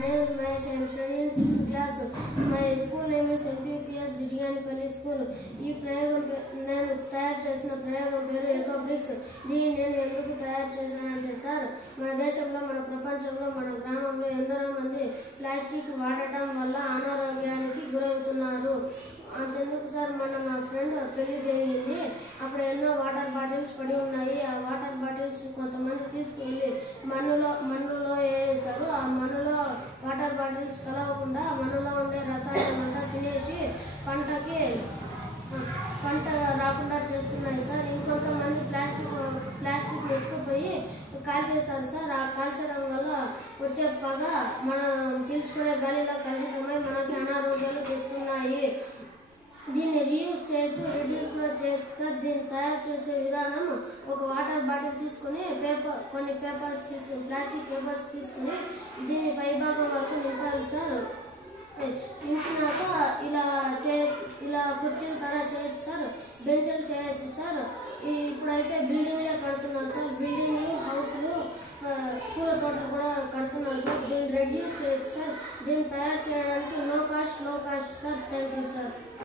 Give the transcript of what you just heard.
name is Mahesh. I am studying 6th class. My school name is MPPS Bijiganipalli School. ఈ ప్రయోగం నేను తయారు చేసిన ప్రయోగం పేరు ఎకోబ్రిక్స్. దీన్ని నేను ఎందుకు తయారు చేశానంటే సార్, మన దేశంలో, మన ప్రపంచంలో, మన గ్రామంలో ఎందరో మంది ప్లాస్టిక్ వాడటం వల్ల అనారోగ్యానికి గురవుతున్నారు. అంతెందుకు సార్, మా ఫ్రెండ్ పెళ్లి జరిగింది. అప్పుడు ఎన్నో వాటర్ బాటిల్స్ పడి ఉన్నాయి. ఆ వాటర్ బాటిల్స్ కొంతమంది తీసుకువెళ్ళి మన్నులో వేసారు. ఆ మన్నులో వాటర్ బాటిల్స్ కలవకుండా మన్నులో ఉండే రసాయనం అంతా తినేసి పంట రాకుండా చేస్తున్నాయి సార్. ఇంకొంతమంది ప్లాస్టిక్ ఎత్తుకుపోయి కాల్చేశారు సార్. ఆ కాల్చడం వల్ల వచ్చే పొగ మనం పీల్చుకునే గాలిలో కలుషితమై మనకి అనారోగ్యాలు తెస్తున్నాయి. దీన్ని రీయూజ్ చేయొచ్చు, రిడ్యూస్ కూడా చేయొచ్చు. దీన్ని తయారు చేసే విధానం, ఒక వాటర్ బాటిల్ తీసుకుని కొన్ని పేపర్స్ తీసుకుని, ప్లాస్టిక్ పేపర్స్ తీసుకుని దీన్ని పైభాగం వరకు నింపాలి సార్. నింపినాక ఇలా కుర్చీలు తయారు చేయొచ్చు సార్, బెంచ్లు చేయొచ్చు సార్. ఇప్పుడైతే బిల్డింగ్లే కడుతున్నారు సార్, బిల్డింగ్లు, హౌస్లు, పూల తోటలు కూడా కడుతున్నారు సార్. దీన్ని రెడ్యూస్ చేయొచ్చు సార్. దీన్ని తయారు చేయడానికి no cost sir. Thank you sir.